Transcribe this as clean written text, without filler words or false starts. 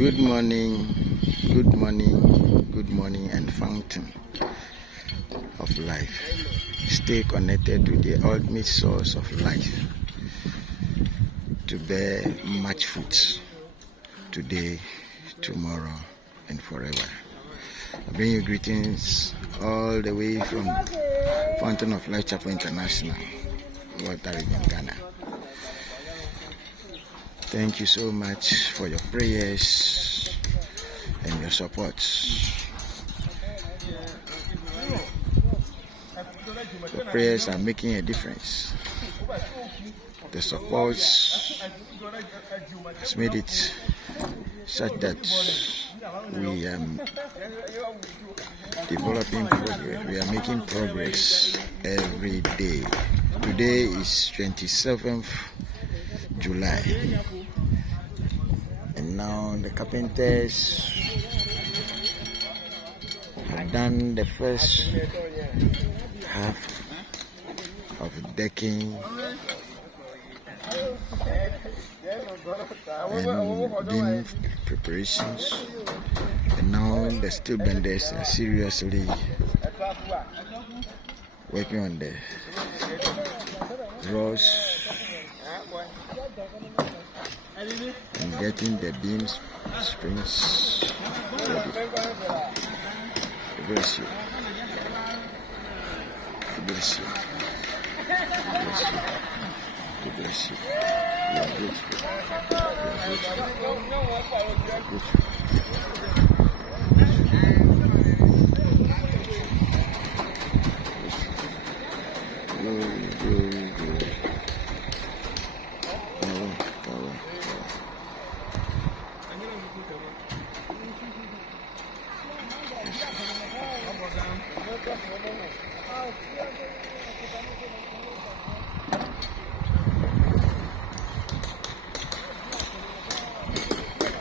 Good morning, and fountain of life. Stay connected to the ultimate source of life to bear much fruit today, tomorrow, and forever. I bring you greetings all the way from Fountain of Life Chapel International, Water Region, Ghana. Thank you so much for your prayers and your support. Your prayers are making a difference. The support has made it such that we are developing progress. We are making progress every day. Today is 27th July. And now the carpenters have done the first half of decking and beam preparations, and now the steel benders are seriously working on the rods and getting the beams springs ready. God bless you. God bless you. God bless you. God bless you. We are grateful. We are grateful. Glory. Power.